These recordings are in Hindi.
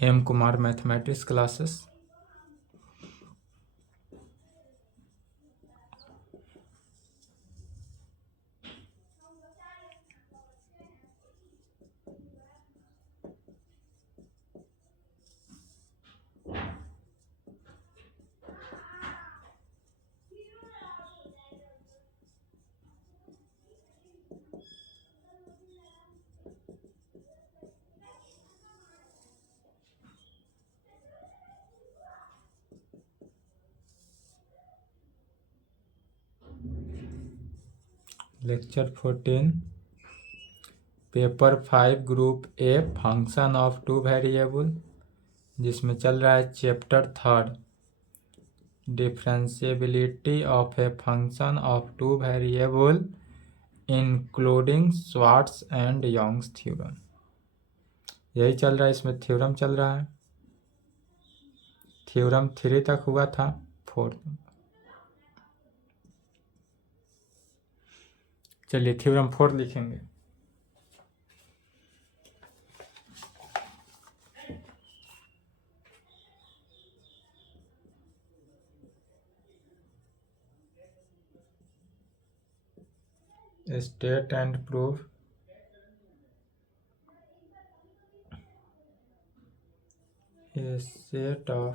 M Kumar mathematics classes. Lecture 14 paper 5 group A function of two variable, जिसमें चल रहा है chapter 3 differentiability of a function of two variable including Schwarz and Young's theorem. यही चल रहा है, इसमें थ्योरम चल रहा है। थ्योरम 3 तक हुआ था, 4। चलिए थ्योरम 4 लिखेंगे। State and prove a set of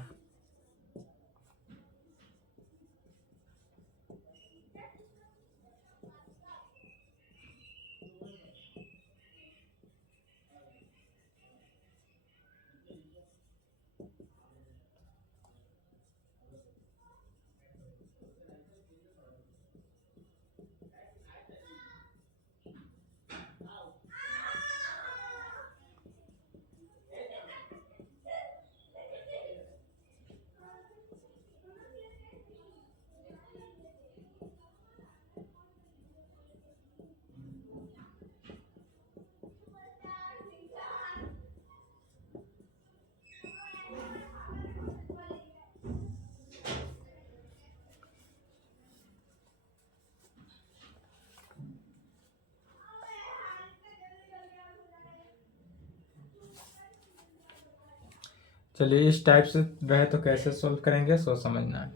चलिए इस टाइप से रहे तो कैसे सोल्व करेंगे, सो समझना है।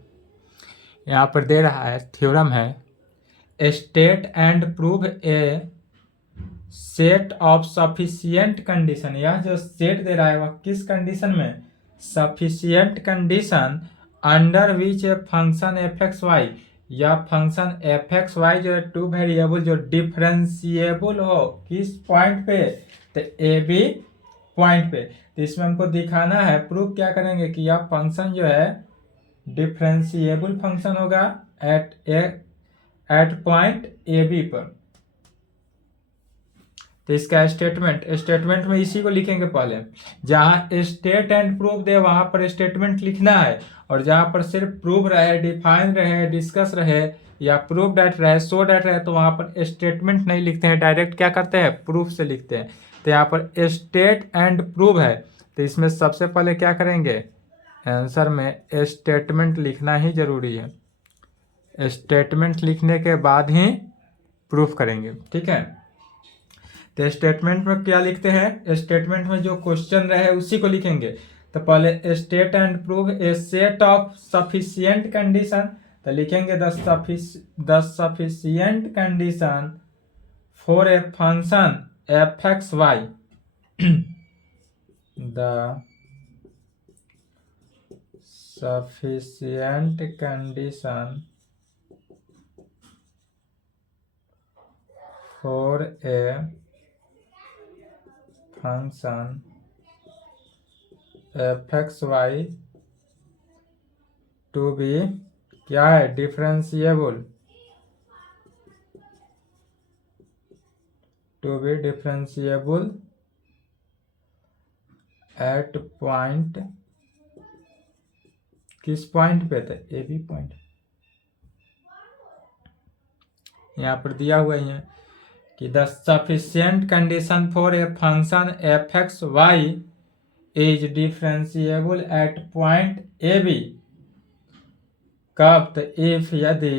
यहाँ पर दे रहा है थ्योरम है state and prove a set of sufficient condition. यह जो सेट दे रहा है वह किस कंडीशन में? Sufficient condition under which a function f x y, या फंक्शन एफ एक्स वाई जो है टू वेरिएबल जो डिफरेंशिएबल हो किस पॉइंट पे? तो ए बी पॉइंट पे। तो इसमें हमको दिखाना है, प्रूफ क्या करेंगे कि यह फंक्शन जो है डिफरेंशिएबल फंक्शन होगा एट पॉइंट ए बी पर। तो इसका स्टेटमेंट में इसी को लिखेंगे। पहले जहां स्टेट एंड प्रूफ दे वहां पर स्टेटमेंट लिखना है, और जहां पर सिर्फ प्रूफ रहे, डिफाइन रहे, डिस्कस रहे या प्रूफ डैट रहे, शो डैट रहे, तो वहां पर स्टेटमेंट नहीं लिखते हैं, डायरेक्ट क्या करते हैं? प्रूफ से लिखते हैं। तो यहाँ पर स्टेट एंड प्रूफ है, तो इसमें सबसे पहले क्या करेंगे? आंसर में स्टेटमेंट लिखना ही जरूरी है। स्टेटमेंट लिखने के बाद ही प्रूफ करेंगे, ठीक है। तो स्टेटमेंट में क्या लिखते हैं? स्टेटमेंट में जो क्वेश्चन रहे उसी को लिखेंगे। तो पहले state and prove a set of sufficient condition, तो लिखेंगे the sufficient condition for a function f x y the sufficient condition for a function fxy to be क्या है? Differentiable, to be differentiable at point, किस पॉइंट पे? था ए बी पॉइंट। यहाँ पर दिया हुआ ही है कि the sufficient condition for a function f x y is differentiable at point a b. कब? तो इफ यदि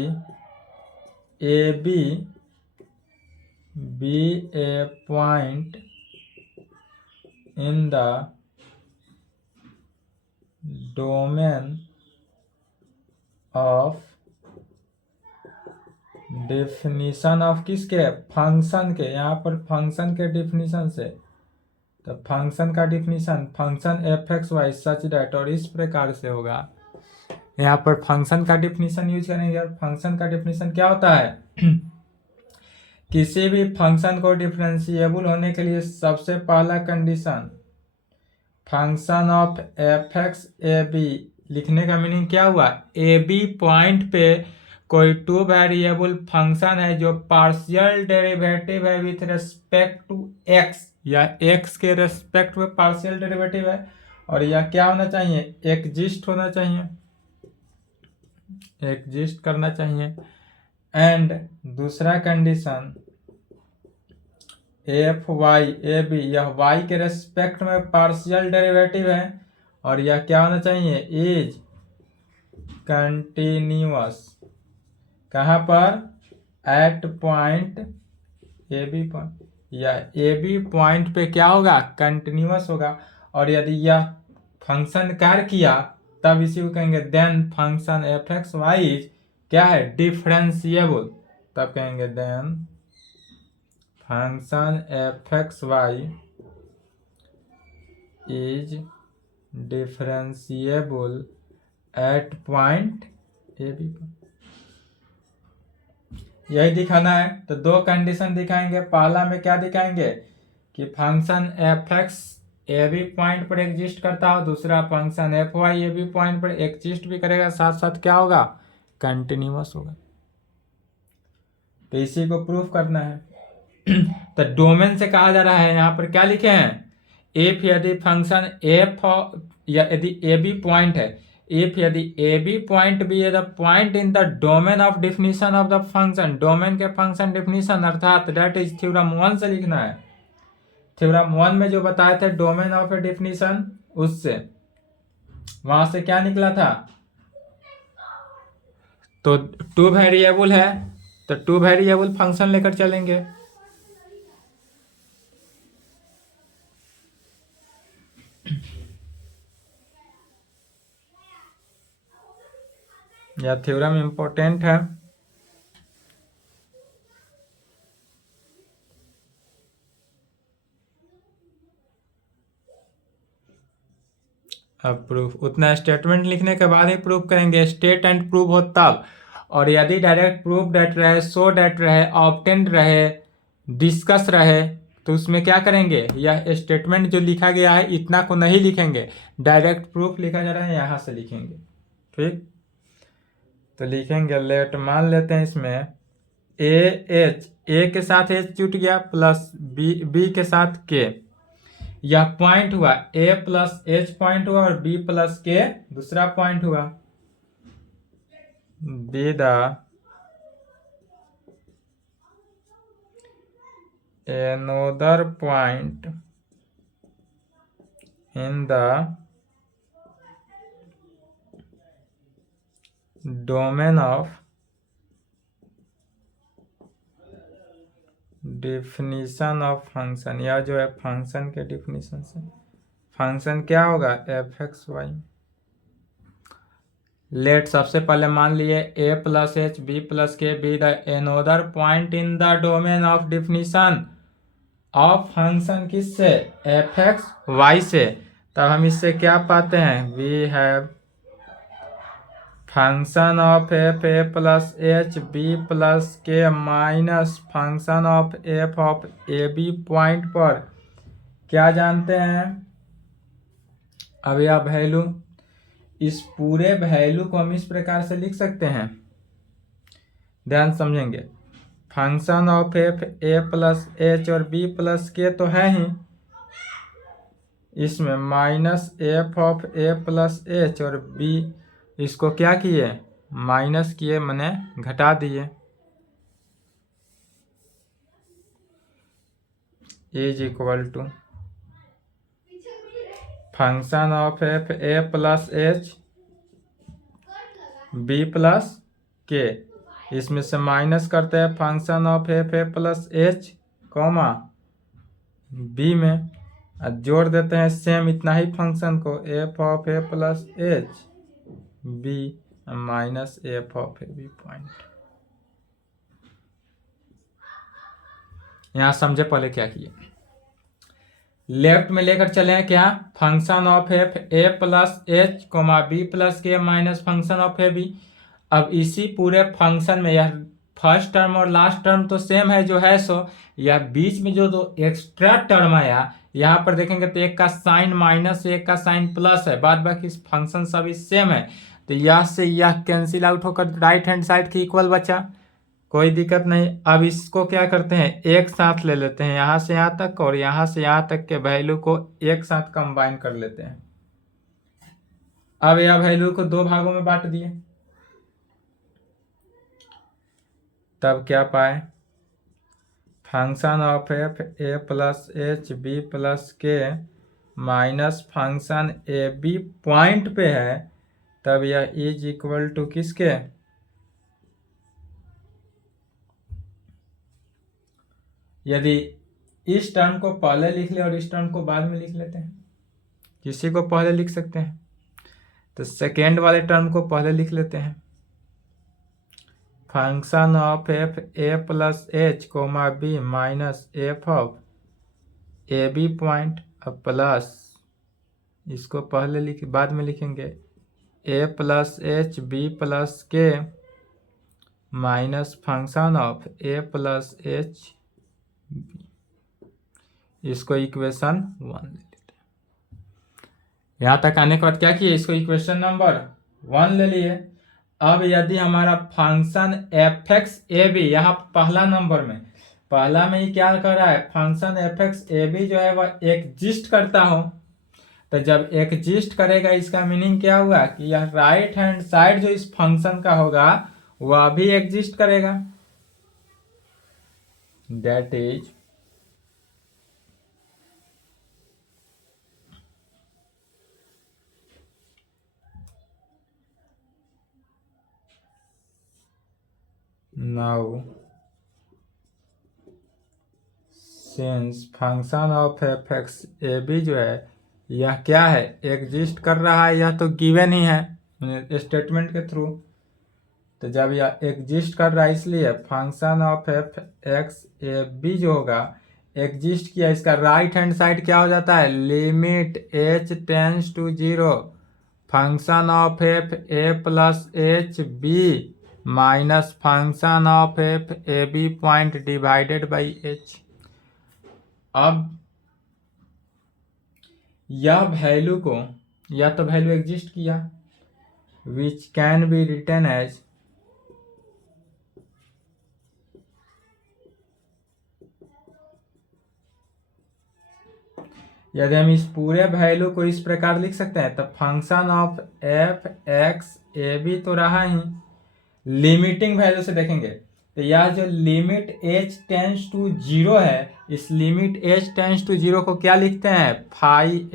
a b be, a point in the domain of definition of किसके, फंक्शन के, यहाँ पर फंक्शन के डेफिनेशन से, तो फंक्शन का definition function f x y such that, और इस प्रकार से होगा। यहाँ पर फंक्शन का डेफिनेशन यूज करेंगे। और फंक्शन का डेफिनेशन क्या होता है किसी भी फंक्शन को डिफरेंशिएबल होने के लिए सबसे पहला condition function of F x A b, लिखने का मीनिंग क्या हुआ, ए बी पॉइंट पे कोई टू वेरिएबल फंक्शन है जो पार्शियल डेरिवेटिव है विथ रेस्पेक्ट टू एक्स, या एक्स के रेस्पेक्ट में पार्शियल डेरिवेटिव है, और यह क्या होना चाहिए, एग्जिस्ट होना चाहिए, एग्जिस्ट करना चाहिए। एंड दूसरा कंडीशन एफ वाई ए बी, यह वाई के रेस्पेक्ट में पार्शियल डेरिवेटिव है, और यह क्या होना चाहिए, इज कंटिन्यूअस, कहाँ पर, at point a B point, या ए बी पॉइंट पे क्या होगा, कंटिन्यूअस होगा। और यदि यह फंक्शन कार्य किया तब इसी को कहेंगे then function f x y is क्या है, डिफरेंशिएबल, तब कहेंगे then function f x y is differentiable at point a b. यही दिखाना है, तो दो कंडीशन दिखाएंगे। पहला में क्या दिखाएंगे कि function f x A B point पर एग्जिस्ट करता हो, दूसरा function f Y A B point पर एग्जिस्ट भी करेगा, साथ साथ क्या होगा, कंटिन्यूअस होगा। तो इसी को प्रूफ करना है। तो डोमेन से कहा जा रहा है, यहाँ पर क्या लिखे हैं, इफ यदि फंक्शन एफ या यदि ए बी पॉइंट है, इफ यदि a B point be the point in the domain of definition of the function, domain के फंक्शन डिफिनीशन अर्थात दैट इज थ्योरम 1 से लिखना है। थ्योरम 1 में जो बताए थे डोमेन ऑफ ए डिफिनीशन, उससे वहां से क्या निकला था, तो टू वेरिएबल है तो टू वेरिएबल फंक्शन लेकर चलेंगे। यह थ्योरम इंपॉर्टेंट है। अब प्रूफ, उतना स्टेटमेंट लिखने के बाद ही प्रूफ करेंगे, स्टेट एंड प्रूफ हो तब। और यदि डायरेक्ट प्रूफ डेट रहे, सो डेट रहे, ऑब्टेंड रहे, डिस्कस रहे, तो उसमें क्या करेंगे, यह स्टेटमेंट जो लिखा गया है इतना को नहीं लिखेंगे, डायरेक्ट प्रूफ लिखा जा रहा है यहाँ से लिखेंगे। ठीक, तो लिखेंगे लेट, मान लेते हैं इसमें ए एच, ए के साथ एच जुट गया, प्लस बी, बी के साथ के, यह पॉइंट हुआ, ए प्लस एच पॉइंट हुआ, और बी प्लस के दूसरा पॉइंट हुआ। Be the another point in the domain of definition of function, या जो है फंक्शन के डिफिनीशन से, फंक्शन क्या होगा, एफ एक्स वाई। लेट, सबसे पहले मान लिए A plus H B plus K B the another point in the domain of definition of function, किससे, एफ एक्स वाई से। तब हम इससे क्या पाते हैं, we have function of F A plus H B plus के minus function of A B point पर क्या जानते हैं, अब यह वैल्यू, इस पूरे वैल्यू को हम इस प्रकार से लिख सकते हैं, ध्यान समझेंगे। Function of F A plus h और बी प्लस के तो है ही, इसमें minus F of A plus h और बी, इसको क्या किए, माइनस किए, मैंने घटा दिए, is equal to function of F A plus H B plus k, इसमें से माइनस करते हैं function of F A plus h comma b में, जोड़ देते हैं सेम इतना ही फंक्शन को, f of A plus H b minus F of A B point. यहां समझे पहले क्या किए, लेफ्ट में लेकर चले हैं क्या, function of F A plus H comma B plus के minus function of A B. अब इसी पूरे फंक्शन में यह फर्स्ट टर्म और लास्ट टर्म तो सेम है जो है सो, यह बीच में जो दो एक्स्ट्रा टर्म आया यहाँ पर देखेंगे तो एक का साइन माइनस एक का साइन प्लस है, बाद बाकी फंक्शन सभी सेम है, तो यह से यह कैंसिल आउट होकर राइट हैंड साइड की इक्वल बचा, कोई दिक्कत नहीं। अब इसको क्या करते हैं, एक साथ ले लेते हैं, यहाँ से यहाँ तक और यहाँ से यहाँ तक के वैल्यू को एक साथ कंबाइन कर लेते हैं। अब यह वैल्यू को दो भागों में बांट दिए, तब क्या पाए, function of F A plus H B plus के minus function A B point पे है, तब यह इज इक्वल टू किसके, यदि इस टर्म को पहले लिख ले और इस टर्म को बाद में लिख लेते हैं, किसी को पहले लिख सकते हैं, तो सेकेंड वाले टर्म को पहले लिख लेते हैं, function of F A plus H comma B minus F of A B point, अब प्लस इसको पहले लिख बाद में लिखेंगे, a plus H B plus के minus function of A plus h, इसको इक्वेशन 1 ले लेते हैं। यहां तक आने के बाद क्या किए, इसको इक्वेशन नंबर 1 ले लिए। अब यदि हमारा फंक्शन एफ एक्स ए बी, यहाँ पहला नंबर में पहला में ही क्या कर रहा है, फंक्शन एफ एक्स ए बी जो है वह एग्जिस्ट करता हो, तो जब एग्जिस्ट करेगा इसका मीनिंग क्या हुआ कि यह राइट हैंड साइड जो इस फंक्शन का होगा वह भी एग्जिस्ट करेगा, that is now since function of f x A b जो है यह क्या है, एग्जिस्ट कर रहा है, यह तो गिवन ही है स्टेटमेंट के थ्रू, तो जब यह एग्जिस्ट कर रहा है इसलिए function of F x A b जो होगा एग्जिस्ट किया, इसका राइट हैंड साइड क्या हो जाता है, limit h tends to 0 function of F A plus H b minus function of F a B point divided by h. अब यह वैल्यू को, या तो वैल्यू एग्जिस्ट किया which can be written as यदि हम इस पूरे वैल्यू को इस प्रकार लिख सकते हैं, तब function of F x A b तो रहा ही, लिमिटिंग वैल्यू से देखेंगे तो यह जो लिमिट एच टेंस टू 0 है, इस लिमिट एच टेंस टू 0 को क्या लिखते हैं, फाई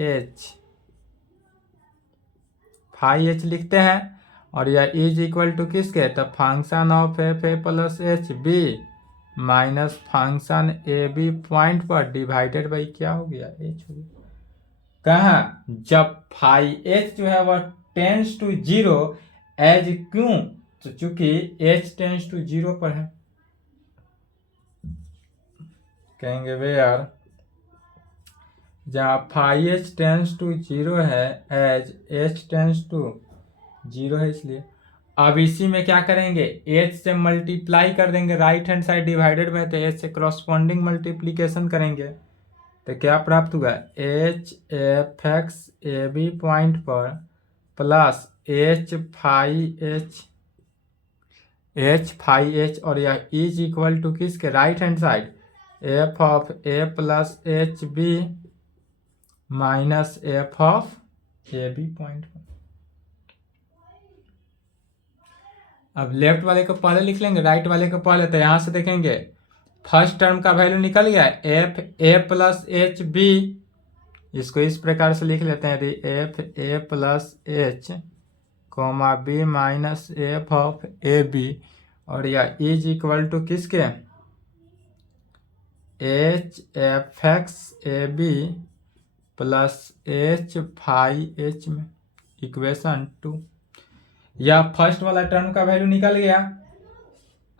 एच लिखते हैं, और यह इज इक्वल टू किसके, तो function of F A plus H b minus function A B point पर डिवाइडेड बाई क्या हो गया, एच हो गया। कहाँ, जब फाई एच जो है वह टेंस टू 0 एज क्यों, तो चूंकि एच टेंस टू 0 पर है, कहेंगे वे यार जहाँ फाई एच टेंस टू 0 है एज एच टेंस टू 0 है, इसलिए अब इसी में क्या करेंगे, एच से मल्टीप्लाई कर देंगे, राइट हैंड साइड डिवाइडेड में, तो एच से करॉस्पॉन्डिंग मल्टीप्लीकेशन करेंगे, तो क्या प्राप्त होगा, h F x A B point पर प्लस एच फाई एच और यह इज इक्वल टू किसके, right hand side f of A plus H b minus F of A B point पर। अब लेफ्ट वाले को पहले लिख लेंगे, राइट वाले को पहले, तो यहां से देखेंगे फर्स्ट टर्म का वैल्यू निकल गया, एफ ए प्लस एच बी, इसको इस प्रकार से लिख लेते हैं, f A plus H comma B minus F of A b, और यह इज इक्वल टू किसके, एच एफ एक्स ए b plus H phi H में इक्वेशन 2। या फर्स्ट वाला टर्म का वैल्यू निकल गया।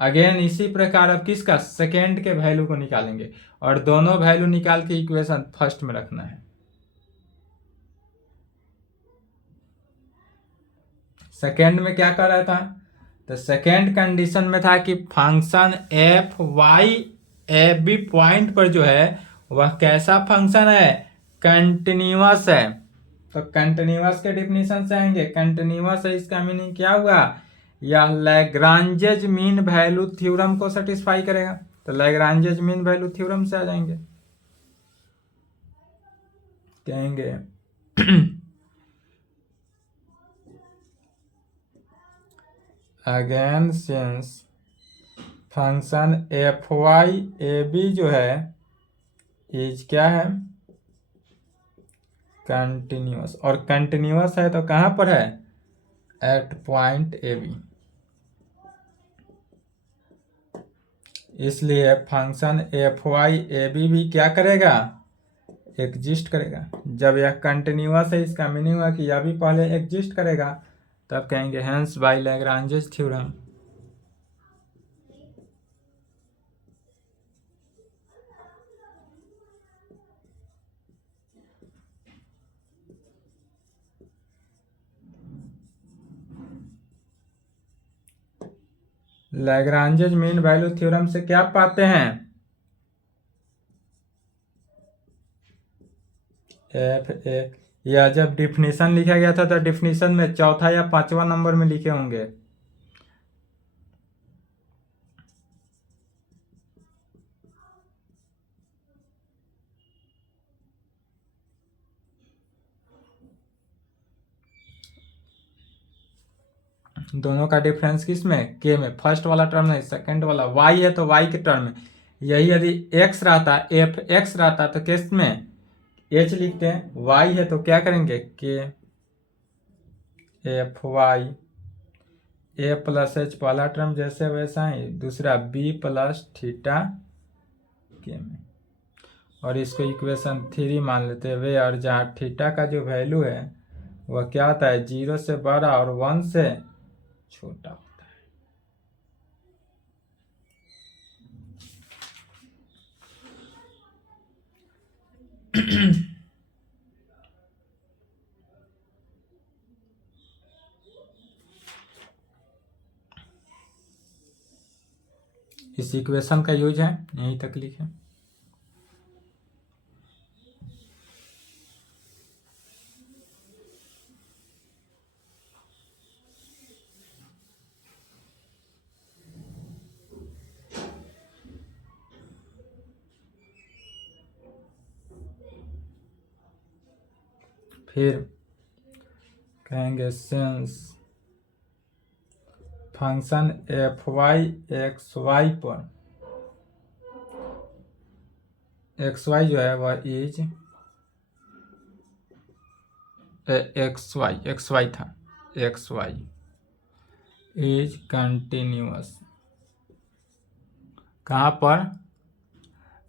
अगेन इसी प्रकार अब किसका, सेकेंड के वैल्यू को निकालेंगे और दोनों वैल्यू निकाल के इक्वेशन फर्स्ट में रखना है। सेकेंड में क्या कर रहा था, तो सेकेंड कंडीशन में था कि function f Y A B point पर जो है वह कैसा फंक्शन है, कंटिन्यूअस है। तो कंटिन्यूअस के डिफिनीशन से आएंगे। कंटिन्यूअस है इसका मीनिंग क्या हुआ, यह लैग्रांजेज मीन वैल्यू थ्योरम को सेटिस्फाई करेगा। तो लैग्रांजेज मीन वैल्यू थ्योरम से आ जाएंगे, कहेंगे again since function f Y ए बी जो है इज क्या है, कंटिन्यूअस। और कंटिन्यूअस है तो कहां पर है, एट पॉइंट ए बी। इसलिए फंक्शन एफ वाई ए बी भी क्या करेगा, एग्जिस्ट करेगा। जब यह कंटिन्यूअस है इसका मीनिंग हुआ कि यह भी पहले एग्जिस्ट करेगा, तब कहेंगे hence by Lagrange's theorem. Lagrange's mean value theorem से क्या पाते हैं, एफ ए। या जब डिफिनीशन लिखा गया था तो डिफिनीशन में चौथा या पांचवा नंबर में लिखे होंगे। दोनों का डिफरेंस किस में, के में। फर्स्ट वाला टर्म नहीं, सेकंड वाला। वाई है तो वाई के टर्म में। यही यदि एक्स रहता, एफ एक्स रहता तो किस में एच लिखते हैं। वाई है तो क्या करेंगे, के F Y. A plus H पहला टर्म जैसे वैसा ही, दूसरा बी प्लस थीटा के में। और इसको इक्वेशन 3 मान लेते हैं वे। और जहाँ थीटा का जो वैल्यू है वह क्या होता है, 0 से बड़ा और 1 से छोटा होता है। इस इक्वेशन का यूज है, यही तक लिखे। फिर कहेंगे since function f Y x y पर, एक्स वाई जो है वह इज एक्स वाई था, एक्स वाई इज कंटिन्यूअस। कहाँ पर,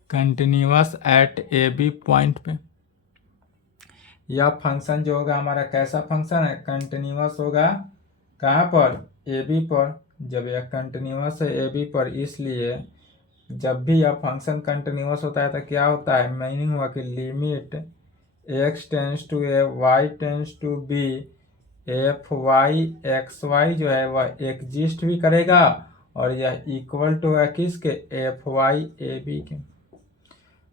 continuous at a B point पे। यह फंक्शन जो होगा हमारा कैसा फंक्शन है, कंटिन्यूअस होगा। कहाँ पर, ए बी पर। जब यह कंटिन्यूअस है ए बी पर, इसलिए जब भी यह फंक्शन कंटिन्यूअस होता है तो क्या होता है, मीनिंग हुआ कि limit x tends to a y tends to b, f Y x y जो है वह एग्जिस्ट भी करेगा और यह इक्वल टू है किसके, एफ वाई ए बी के।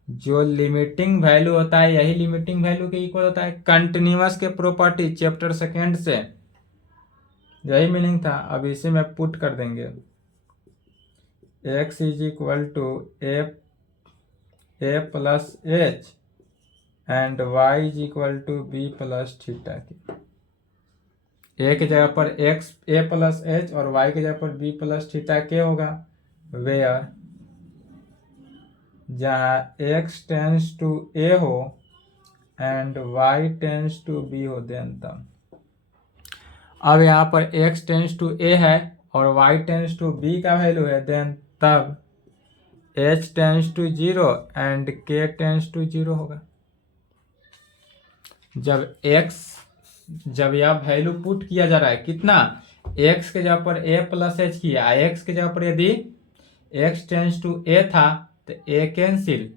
जो लिमिटिंग वैल्यू होता है यही लिमिटिंग वैल्यू के इक्वल होता है। कंटिन्यूअस के प्रॉपर्टी चैप्टर सेकेंड से यही मीनिंग था। अब इसे में पुट कर देंगे, x is equal to a plus h and y is equal to b plus theta की। ए की जगह पर x ए प्लस एच और y की जगह पर b प्लस थीटा के होगा। वेयर जहाँ x टेंस टू a हो and y tends to b हो, देन तब। अब यहाँ पर x टेंस टू a है और y टेंस टू b का वैल्यू है, देन तब h tends to 0 and k tends to 0 होगा। जब यह वैल्यू पुट किया जा रहा है कितना, x के जगह पर a प्लस एच किया, x के जगह पर यदि x टेंस टू a था तो a कैंसिल,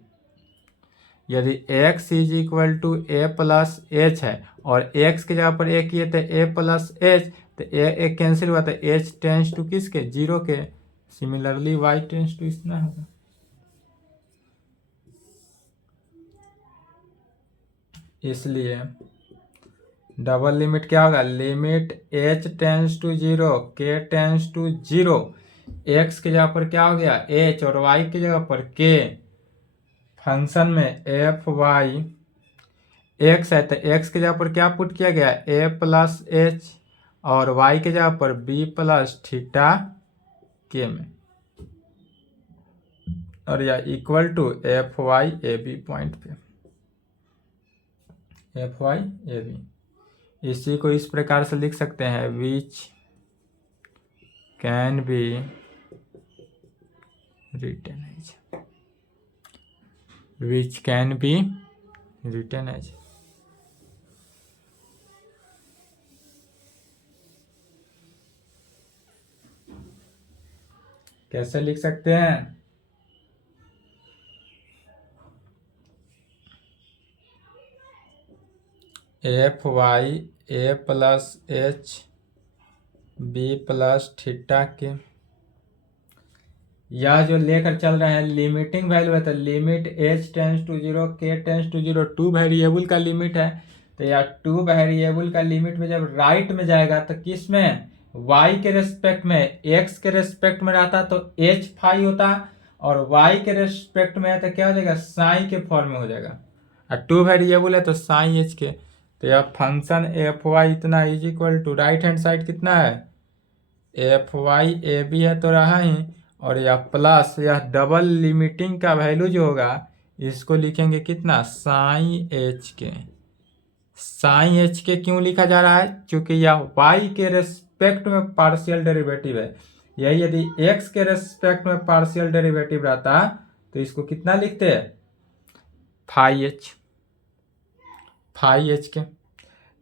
यदि x is equal to a plus h है और x के जगह पर a किए तो a प्लस एच, तो a कैंसिल हुआ तो h टेंस टू किसके, 0 के। सिमिलरली y टेंस टू इतना होगा। इसलिए डबल लिमिट क्या होगा, limit h tends to 0 k tends to 0, x के जगह पर क्या हो गया h और y की जगह पर k, फंक्शन में एफ वाई एक्स है तो x की जगह पर क्या पुट किया गया a प्लस एच और y की जगह पर b प्लस थीटा k में, और यह equal to F Y A B point पे, एफ वाई ए बी। इसी को इस प्रकार से लिख सकते हैं, which can be written as, which can be written as. कैसे लिख सकते हैं, F Y A plus H B plus theta K, यह जो लेकर चल रहे हैं लिमिटिंग वैल्यू है तो limit h tends to 0 k tends to 0, two variable का लिमिट है तो यह टू वेरिएबल का लिमिट में जब राइट में जाएगा तो किस में, y के रेस्पेक्ट में, x के रेस्पेक्ट में रहता तो h फाई होता और y के रेस्पेक्ट में है तो क्या हो जाएगा, साई के फॉर्म में हो जाएगा, और टू वेरिएबल है तो साई h के। तो यह फंक्शन एफ वाई इतना is equal to right hand side कितना है, एफ वाई ए बी है तो रहा ही, और यह प्लस यह डबल लिमिटिंग का वैल्यू जो होगा इसको लिखेंगे कितना, साइन एच के। साइन एच के क्यों लिखा जा रहा है, क्योंकि यह y के रेस्पेक्ट में पार्शियल डेरिवेटिव है, यही यदि x के रेस्पेक्ट में पार्शियल डेरिवेटिव रहता तो इसको कितना लिखते हैं, फाई एच, फाई एच के।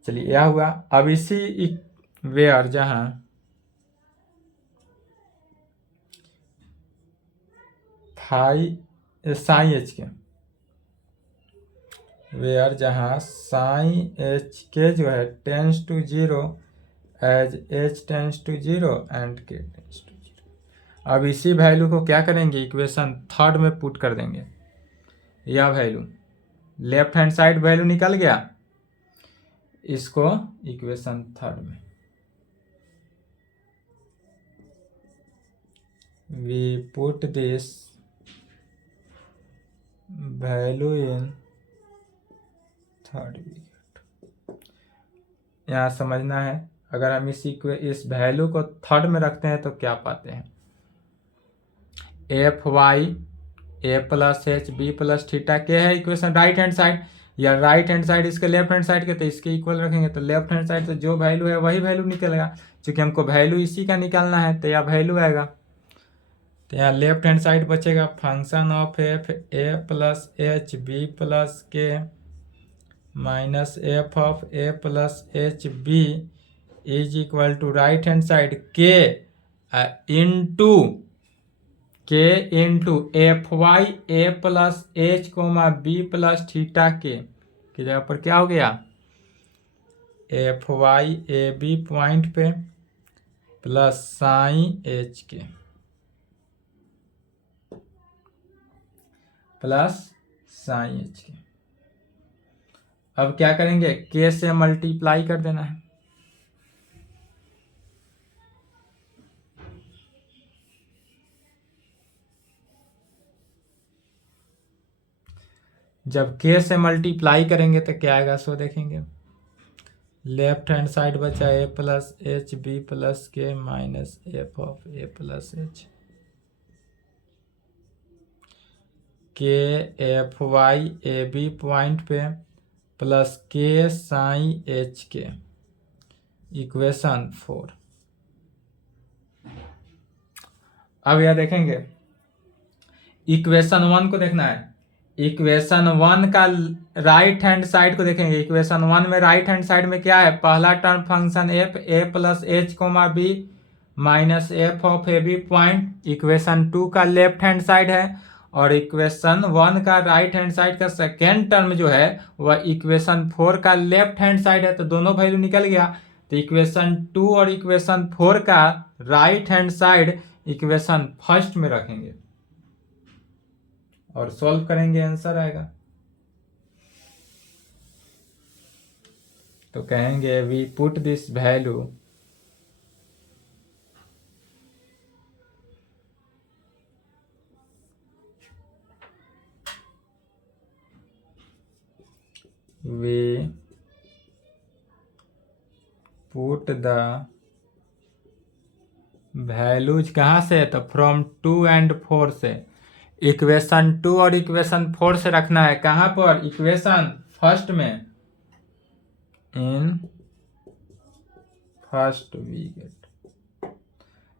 चलिए यह हुआ। अब इसी वेयर जहां phi psi H k, where जहां साइन एच के जो है tends to 0 as H tends to 0 and के टेंस टू 0। अब इसी वैल्यू को क्या करेंगे, इक्वेशन थर्ड में पुट कर देंगे। यह value left hand side value निकल गया, इसको इक्वेशन थर्ड में we put this value in third bracket. यहाँ समझना है, अगर हम इस वैल्यू को थर्ड में रखते हैं तो क्या पाते हैं, F Y A plus H B plus theta K है इक्वेशन राइट हैंड साइड, या राइट हैंड साइड इसके लेफ्ट हैंड साइड के, तो इसके इक्वल रखेंगे तो लेफ्ट हैंड साइड तो जो वैल्यू है वही वैल्यू निकलेगा, क्योंकि हमको वैल्यू इसी का निकालना है तो यह वैल्यू आएगा। तो यहाँ लेफ्ट हैंड साइड बचेगा function of F A plus H B plus के minus F of A plus H B is equal to right hand side के into F Y A plus H comma B plus theta K जगह पर क्या हो गया, F Y A B point पे plus sign H K plus sign H K. अब क्या करेंगे, के से मल्टीप्लाई कर देना है, जब के से मल्टीप्लाई करेंगे तो क्या आएगा सो देखेंगे। लेफ्ट हैंड साइड बचा A plus H B plus के minus F of A plus H K F Y A B point पे plus K sign H K, equation 4। अब यह देखेंगे इक्वेशन 1 को देखना है, इक्वेशन 1 का राइट हैंड साइड को देखेंगे। इक्वेशन 1 में राइट हैंड साइड में क्या है, पहला term function F A plus H comma B minus F of A B point equation 2 का लेफ्ट हैंड साइड है, और इक्वेशन 1 का राइट हैंड साइड का सेकेंड टर्म जो है वह इक्वेशन 4 का लेफ्ट हैंड साइड है। तो दोनों वैल्यू निकल गया। तो इक्वेशन 2 और इक्वेशन 4 का right hand side equation first में रखेंगे और सॉल्व करेंगे, आंसर आएगा। तो कहेंगे we put this value we put the values कहाँ से, तो फ्रॉम 2 and 4 से। इक्वेशन 2 और इक्वेशन 4 से रखना है कहाँ पर, इक्वेशन फर्स्ट में, इन फर्स्ट वी गेट।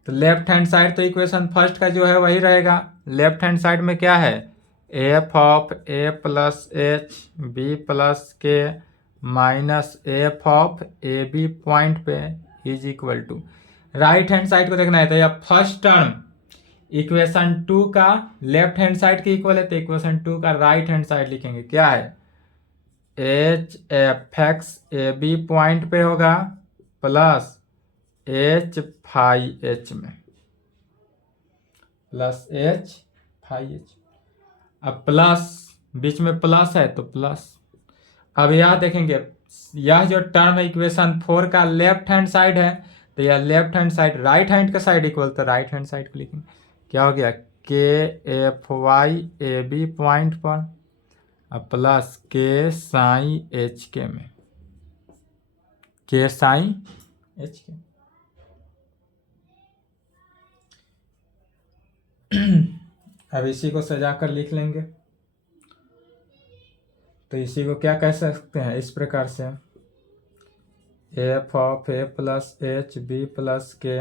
तो लेफ्ट हैंड साइड तो इक्वेशन फर्स्ट का जो है वही रहेगा। लेफ्ट हैंड साइड में क्या है, F of A plus H B plus के minus F of A B point पे is equal to, right hand side को देखना है। तो यह फर्स्ट टर्म इक्वेशन 2 का लेफ्ट हैंड साइड के इक्वल है, तो इक्वेशन 2 का राइट हैंड साइड लिखेंगे क्या है, H F x A B point पे होगा प्लस एच फाई एच में, प्लस एच फाई एच। अब प्लस बीच में प्लस है तो प्लस। अब यह देखेंगे, यह जो टर्म है इक्वेशन 4 का लेफ्ट हैंड साइड है, तो यह left hand side right hand का साइड इक्वल, तो राइट हैंड साइड को लिखेंगे क्या हो गया, K F Y A B point पर प्लस के साई एच के में, के साई एच के। अब इसी को सजा कर लिख लेंगे। तो इसी को क्या कह सकते हैं, इस प्रकार से, F of A plus H B plus के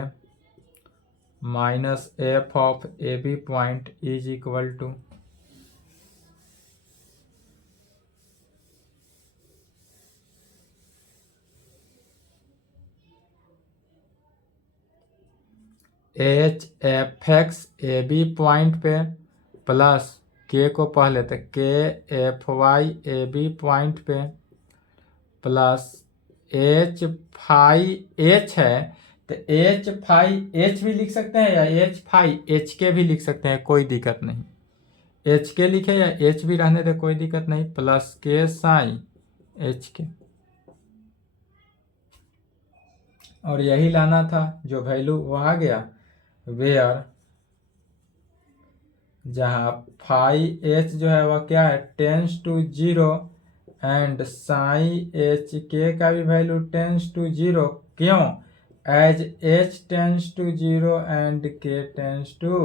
minus F of A B point is equal to H F x A B point पे प्लस के को पहले तो K F Y A B point पे प्लस एच फाई एच है, तो एच फाई एच भी लिख सकते हैं या एच फाई एच के भी लिख सकते हैं, कोई दिक्कत नहीं। एच के लिखे या एच भी रहने दे, कोई दिक्कत नहीं, प्लस के साई एच के। और यही लाना था जो वैल्यू वो आ गया, वेयर जहाँ फाई एच जो है वह क्या है, tends to 0 and psi H K का भी वैल्यू टेंस टू 0। क्यों, as H tends to 0 and के टेंस टू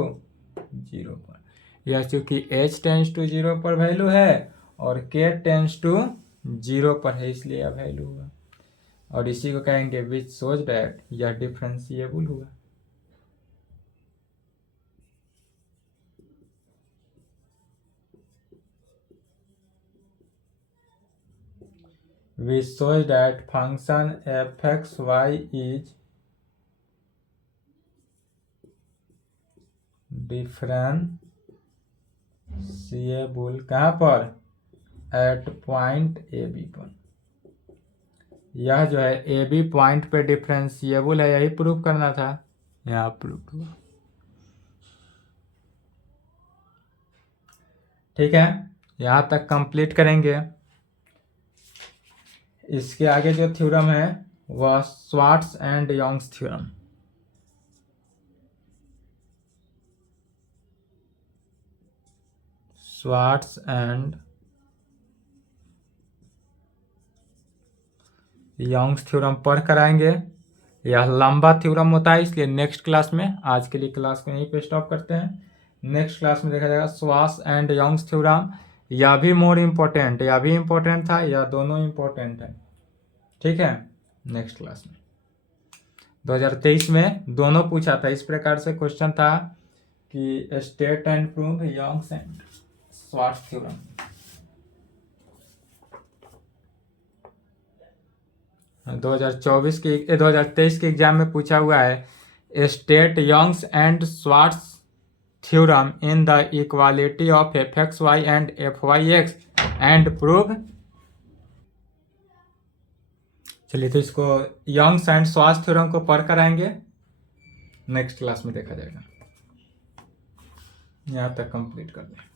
0 पर, यह चूंकि एच टेंस टू 0 पर वैल्यू है और के टेंस टू 0 पर है, इसलिए यह वैल्यू हुआ। और इसी को कहेंगे विच शोज दैट यह डिफरेंशिएबल हुआ। We show that function fxy is differentiable कहाँ पर, एट पॉइंट ए बी पर। यह जो है ए बी पॉइंट पे डिफरेंशिएबल है, यही प्रूव करना था, यहाँ प्रूव हुआ। ठीक है, यहाँ तक कंप्लीट करेंगे। इसके आगे जो थ्योरम है वह Schwarz and Young's theorem. Schwarz and Young's theorem पढ़ कर आएंगे। यह लंबा थ्योरम होता है, इसलिए नेक्स्ट क्लास में, आज के लिए क्लास को यहीं पे स्टॉप करते हैं। नेक्स्ट क्लास में देखा जाएगा स्वार्ट्स एंड यंग्स थ्योरम। यह भी मोर इम्पोर्टेंट, यह भी इम्पोर्टेंट था, यह दोनों इम्पोर्टेंट है। ठीक है, नेक्स्ट क्लास में 2023 में दोनों पूछा था, इस प्रकार से क्वेश्चन था कि state and prove Young's and Schwarz theorem. हाँ, 2023 के एग्जाम में पूछा हुआ है, state Young's and Schwarz theorem in the equality of F x Y and F Y X and prove. चलिए, तो इसको यंग्स एंड स्वार्ट्स थ्योरम को पढ़ कर आएंगे, नेक्स्ट क्लास में देखा जाएगा। यहाँ तक कंप्लीट कर दें।